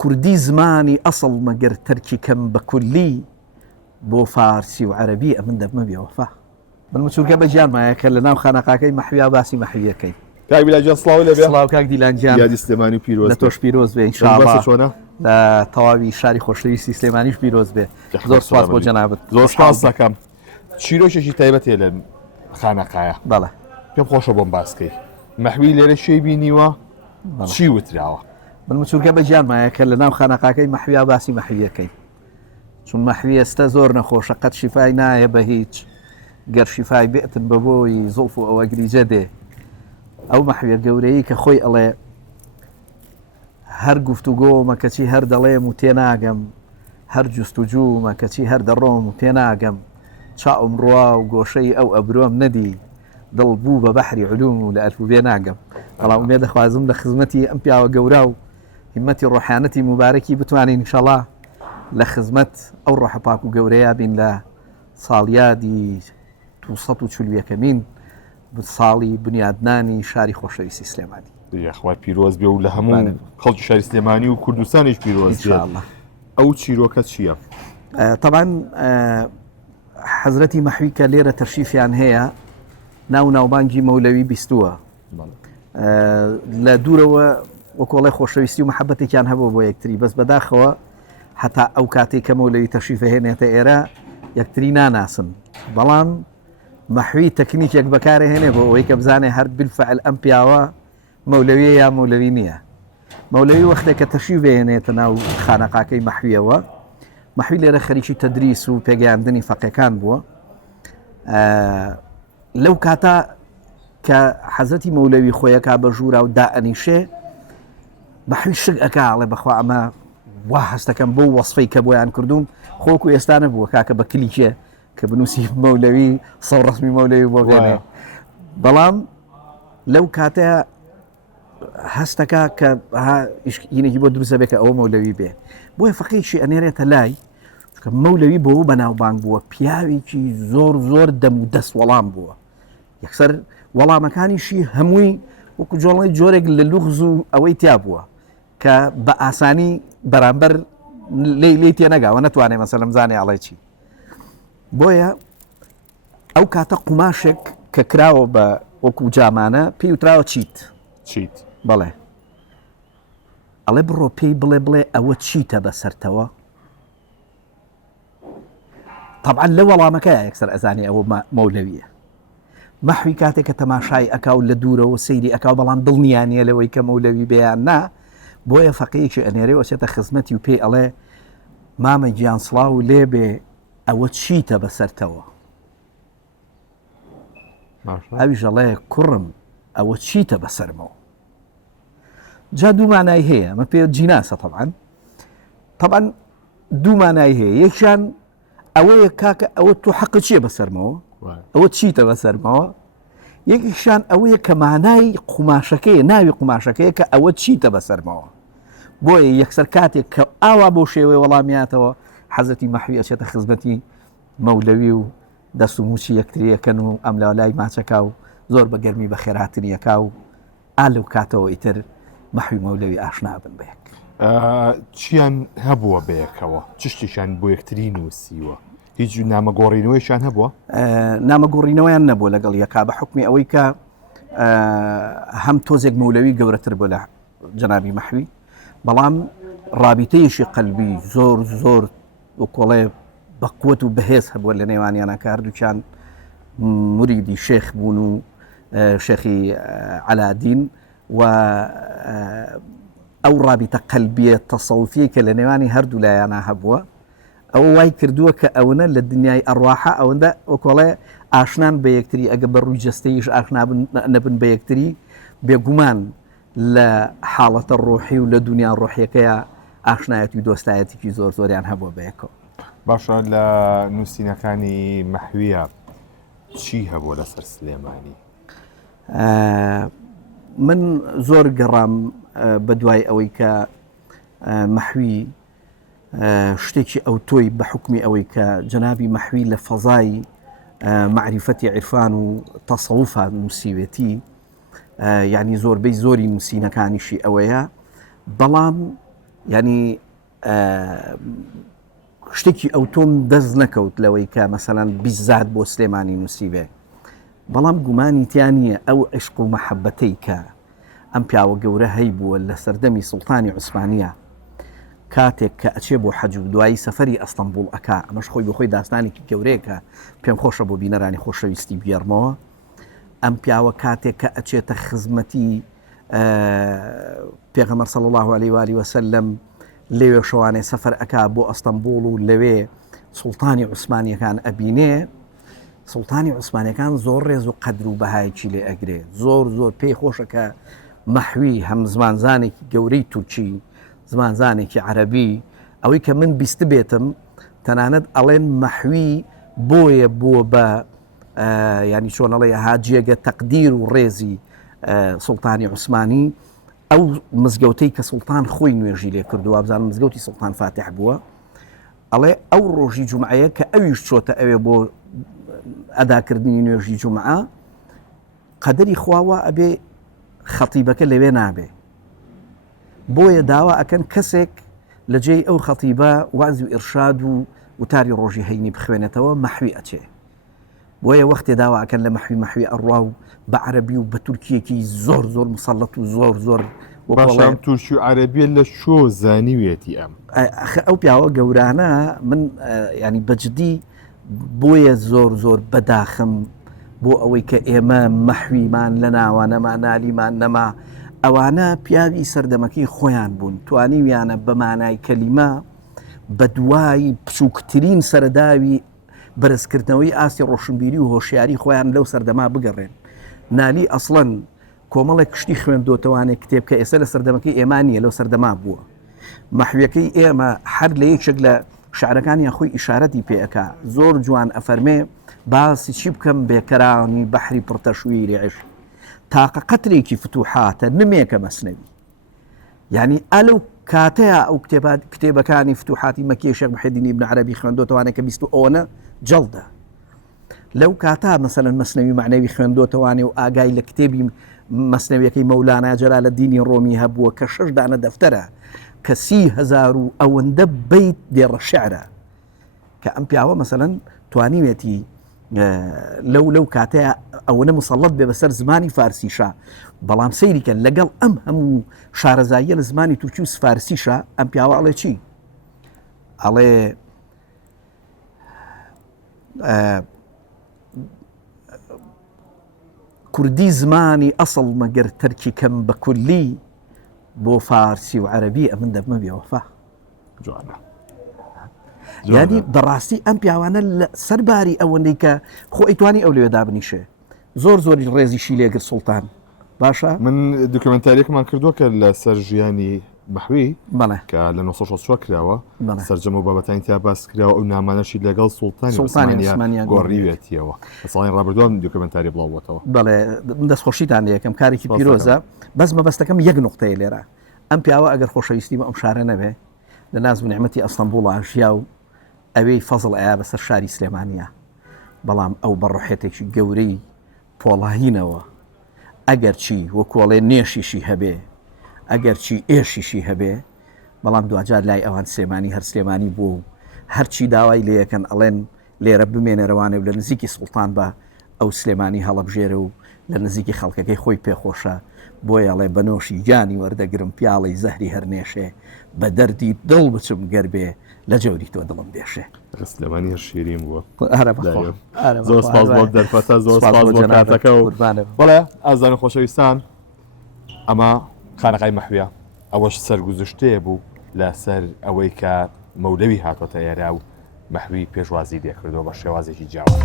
كردي زماني أصل مقر تركي كم بكلي بو فارسي وعربي أمن دب ما بيوفا بالمسوكة بجان ما يكلنا وخانقاكي محويا باسي محويا كي كاك بلا صلاة ولا بيا سلااو كاك دیلان يا جان دي سليماني وبيروز لە تۆش پیرۆز بێ ئینشاءالله چۆنە لە تەواوی شاری خۆشەویستی سلێمانیش پیرۆز بێ زۆر سپاس بۆ جەنابەت زۆر سپاس دەکەم چیرۆکێکی تایبەتێ لە خانەقایە بەڵێ پێم خۆشە بۆم باسکەی مەحوی لێرە شێ بینیوە چی وتراوە بالمسوکە بەجان مایەکە لە ناو خانەقاکەی مەحویا باسی مەحویەکەی چون مەحوی ئێستا زۆر نەخۆشە قەت شیفای نایە بە هیچ گەر شیفای بێتن بە بۆی زۆف و ئەوە گریجە دێ ئەو مەحویە گەورەیی کە خۆی ئەڵێ هەر گفتوگۆمە کەچی هەر دەڵێم و تێناگەم هەر جوستوجوومە کەچی هەر دەڕۆم و تێناگەم چاوم ڕوا و گۆشەی ئەو ئەبرۆم نەدی دڵ بوو بە بەحری علوم و لە ئەلف و بێ ناگەم بەڵام ئومێ دەخوازم لە خزمەتی ئەم پیاوە گەورە و هیمەتی ڕۆحانەتی مبارەکی بتوانین ئینشەڵڵا لە خزمەت ئەو ڕۆحە پاک و گەورەیە بین لە ساڵیادی 240یەکەمین ساڵی بنیادنانی شاری خۆشەویستی سلێمانی یاخوای پیرۆز بێ و لە هەموو خەڵکی شاری سلێمانی و کوردستانیش پیرۆز بێ ئەو چیرۆکە چییە؟ طبعا حەزرەتی مەحوی کە لێرە تەرشیفیان هەیە ناو ناوبانگی مەولەوی بیستووە لە دوورەوە وەکۆڵی خۆشەویستی و محەبەتێکیان هەبوو بۆ یەکتری بەس بەداخەوە هەتا ئەو کاتێک کە مەولەوی تەشریفە هێنێتە ئێرە یەکتری ناناسن بەڵام مەحوی تەکنیکێک بەکارهێنێ بۆ ئەوەی کە بزانێ هەر بالفعل ئەم پیاوە مەولەویە یا مەولەوی نییە مەولەوی وەختێک کە تەشریف بهێنێتە ناو خانەقاکەی مەحویەوە مەحوی لێرە خەریکی تەدریس و پێگەیاندنی فەقێکان بووە لەو کاتە کە حەزەتی مەولەوی خۆیەکا بە ژوورا و دائەنیشێ مەحوی شک ئەکاڵێ بەخوا ئەمە وا هەستەکەم بۆ وەسفەی کە بۆیان کردوم خۆکو ئێستا نەبووە کاکە بە کلیکێ کە بنووسی مەولەوی سەو ڕسمی مەولەوی بۆ بێنێ بەڵام لەو کاتەیە هەستەکە کە یینێکی بۆ دروستە بێت کە ئەوە مەولەوی بێ بۆیە فەقیشی ئەنێرێتە لای مەولەوی بۆ بەناوبانگ بووە پیاوێکی زۆر زۆر دەم و دەست وەڵام بووە یەکسەر وەڵامەکانیشی هەمووی وەکو جۆڵی جۆرێک لە لوغز و ئەوەی تیا بووە کە بە ئاسانی بەرامبەر لی تێنەگاوە نەتوانێ مەسەلەم زانێ ئەڵێ چی بۆیە ئەو کاتە قوماشێک کە کراوە بە وەکو جامانە پێی وتراوە چیت بەڵێ ئەڵێ بڕۆ پێی بڵێ ئەوە چیتە بەسەرتەوە طبعا لە وەڵامەکەیە یەکسەر ئەزانێ ئەوە مەولەویە مەحوی کاتێک کە تەماشای ئەکاو لە دوورەوە سەیری ئەکاو بەڵام دڵنیانە لەوەی کە مەولەوی بەیان نا بۆیە فەقەیەکی ئەنێرێ وەچێتە خزمەتی و پێی ئەڵێ مامە گیان سڵاو لێبێ ئەوە چیتە بەسەرتەوە ئەویش ئەڵێ کوڕم ئەوە چیتە بەسەرمەوە جا دوو مانای هەیە ئەمە پێ جیناسە طبعا دوو مانای هەیە یەکیان ئەوەیە کاکە ئەوە تۆ حەقت چییە بەسەرمەوە ئەوە چیتە بەسەرمەوە یەکیشان ئەوەیە کە مانای قوماشەکەیە ناوی قوماشەکەیە کە ئەوە چیتە بەسەرمەوە بۆیە یەکسەر کاتێک کە ئاوا بۆ شێوەی وەڵامیاتەوە حەزەتی مەحوی ئەچێتە خزمەتی مەولەوی و دەست و موچی یەکتریەکەن و ئەم لای ماچەکە و زۆر بە گەرمی بە خێراتنیەکە و ئالو کاتەوە ئیتر مەحوی مەولەوی ئاشنا بن بەیەک چیان هەبووە بەیەکەوە چشتێکیان بۆ یەکتری نووسیوە هیچ نامەگۆڕینەوەیشان هەبووە نامەگۆڕینەوەیان نەبووە لەگەڵ یەکا بە حکمی ئەوەی کە هەم تۆزێک مەولەوی گەورەتر بۆ لە جەنابی مەحوی بەڵام ڕابیتەیەشی قەلبی زۆر وەکۆڵێ بەقووەت و بەهێز هەبووە لە نێوانیانە کە هەردووچیان موریدی شێخ بوون و شێخی عەلادین و ئەو ڕابیتە قەلبیە تەسەوفیە کە لە نێوانی هەردوو لایەنە هەبووە ئەوە وای کردووە کە ئەوەنە لە دنیای ئەڕواحە ئەوەندە وەکۆڵێ ئاشنان بە یەکتری ئەگە بە ڕووی جەستەیش ئاشنا نەبن بە یەکتری بێگومان لە حاڵەتە ڕۆحی و لە دنیا ڕۆحیەکەیە ئاشنایەتی و دۆستایەتێکی زۆر زۆریان هەبووە بەیەکەوە باشە لە نووسینەکانی مەحویە چی هەبووە لەسەر سلێمانی من زۆر گەڕام بە دوای ئەوەی کە مەحوی شتێکی ئەو تۆی بە حکمی ئەوەی کە جەنابی مەحوی لە فەزای معریفەتی عیرفان و تەسەوفە نووسیوێتی یعنی زۆربەی زۆری نووسینەکانیشی ئەوەیە بەڵام ینی شتێکی ئەو تۆم دەست نەکەوت لەوەی کە مەسەلاً بیزات بۆ سلێمانی نووسیبێ بەڵام گومانی تیانە ئەو عشق و مەحەبەتەی کە ئەم پیاوە گەورە هەی بووە لە سەردەمی سوڵتانی عوسمانیە کاتێک کە ئەچێ بۆ حەج و دوایی سەفەری ئەستەمبوڵ ئەکا ئەمەش خۆی بەخۆی داستانێکی گەورەیەکە پێم خۆشە بۆ بینەرانی خۆشەویستی بێرمەوە ئەم پیاوە کاتێک کە ئەچێتە خزمەتی پێغەمبەر صلی الله عليه و آله وسلم لەوێ شەوانێ سەفەر ئەکا بۆ ئەستەمبوڵ و لەوێ سوڵتانی عوسمانیەکان ئەبینێ سوڵتانی عوسمانیەکان زۆر ڕێز و قەدر و بەهایەکی لێ ئەگرێ زۆر پێی خۆشە کە مەحوی هەم زمانزانێکی گەورەی تورکی زمانزانێکی عەرەبی ئەوەی کە من بیست بێتم تەنانەت ئەڵێن مەحوی بۆیە بووە بە ینی چۆنەڵێ هاجیەگە تەقدیر و ڕێزی سوڵتانی عوسمانی ئەو مزگەوتەی کە سوڵتان خۆی نوێژی لێ کردووە بزانم مزگەوتی سوڵتان فاتح بووە ئەڵێ ئەو ڕۆژی جومعەیە کە ئەویش چۆتە ئەوێ بۆ ئەداکردنی نوێژی جومعە قەدەری خواوە ئەبێ خەتیبەکە لەوێ نابێ بۆیە داوا ئەکەن کەسێک لە جێی ئەو خەتیبە وازی و ئیرشاد و وتاری ڕۆژی هەینی بخوێنێتەوە مەحوی ئەچێ بۆیە وەختێ داوا ئەکەن لە مەحوی ئەڕوا و بە عەرەبی و بە تورکیەکی زۆر مسەڵەت و زۆر باشام تورکی و عەرەبیە لە شۆ زانیوێتی ئەم ئەو پیاوە گەورانە من ینی بەجددی بۆیە زۆر بەداخم بۆ ئەوەی کە ئێمە مەحویمان لە ناوانەما نالیمان نەما ئەوانە پیاوی سەردەمەکەی خۆیان بوون توانیویانە بە مانای کەلیمە بە دوای بچووکترین سەرداوی بەرزکردنەوەی ئاستی ڕۆشنبیری و هۆشیاری خۆیان لەو سەردەما بگەڕێن نالی ئەسڵەن کۆمەڵێک کشتی خوێندۆتەوانێک کتێب کە ئێستا لە سەردەمەکەی ئێمانیە لەو سەردەما بووە مەحویەکەی ئێمە هەر لە یەکێک لە شعرەکانیان خۆی ئیشارەتی پێەکە زۆر جوان ئەفەرمێ باسی چی بکەم بێکەراونی بەحری پڕتەشویری عشق تاقە قەترێکی فتوحاتە نمێکە مەسنەوی یعنی ئەلو کاتەیە ئەو کتێبەکانی فتوحاتی مەکیە شێخ محیدین ئیبن عەرەبی خوێندۆتەوانێک کە 21 جەڵدە لەو کاتا مەسەلەن مەسنەوی معنەوی خوێندۆتەوانێ و ئاگای لە کتێبی مەسنەویەکەی مەولانا جەلالەدینی ڕۆمی هەبووە کە 6 دانە دەفتەرە کە 30,000 و ئەوەندە بەیت دێڕە شعرە کە ئەم پیاوە مەسەلەن توانیوێتی لەو کاتەیە ئەوەنە مسەڵەت بێ بەسەر زمانی فارسیشە بەڵام سەیریکە لەگەڵ ئەم هەموو شارەزاییە لە زمانی تورکی و فارسیشە ئەم پیاوە ئەڵێ چی؟ ئەڵێ کوردی زمانی ئەسڵ مەگەر تەرکی کەم بە کولی بۆ فارسی و عەرەبی ئەمن دەبمە بێوەفا جوانە یعنی بەڕاستی ئەم پیاوانە لە سەرباری ئەوەندەی کە خۆ ئەیتوانی ئەو لێوێدا بنیشێ زۆری ڕێزیشی لێگر سوڵتان باشە من دوکمنتاریەکمان کردووە کە لە سەر ژیانی مەحوی بەڵێ کە لە 1960 کراوە سەرجەم و بابەتانی تا باس کراوە ئەو نامانەشی لەگەڵ سوڵتانی عوسمانیا گۆڕیوێتیەوە ساڵی ڕابردووە دوکمنتاری بڵاوەتەوە بەڵێ دەستخۆشیتان یەکەم کارێکی پیرۆزە بەس مەبەستەکەم یەک نقطەیە لێرە ئەم پیاوە ئەگەر خۆشەویستی بە ئەم شارە نەبێ لە ناز و نیعمەتی ئەستەمبوڵ ژیا و ئەوەی فەزڵ ئایا بەسەر شاری سلێمانیە بەڵام ئەو بەڕوحێتێکی گەورەی پۆڵاهینەوە ئەگەر چی وەکوڵێ نێشیشی هەبێ ئەگەر چی ئێشیشی هەبێ بەڵام دوجار لای ئەوان سلێمانی هەر سلێمانی بوو و هەرچی داوای لەیەکەن ئەڵێن لێرە بمێنەرەوانێ و لە نزیکی سوڵتان بە ئەو سلێمانی هەڵەبژێرە و لە نزیکی خەڵکەکەی خۆی پێخۆشە بۆیە ئەڵێ بەنۆشی گیانی وەردەگرم پیاڵی زەهری هەرنێشێ بە دەردی دڵ بچم گەربێ لە جەوری تۆ دڵم دێشێ سلێمانی هەر شیرین بووە زۆر سپاس بۆ دەرفەتە زۆر سپاس بۆ کاتەکە و بەڵێ ئازان خۆشەویستان ئەمە خانەقای مەحویە ئەوەش سەرگوزشتەیە بوو لە سەر ئەوەی کە مەولەوی هاتۆتە ئێرە و مەحوی پێشوازی دێکردەوە بە شێوازێکی جیاواز.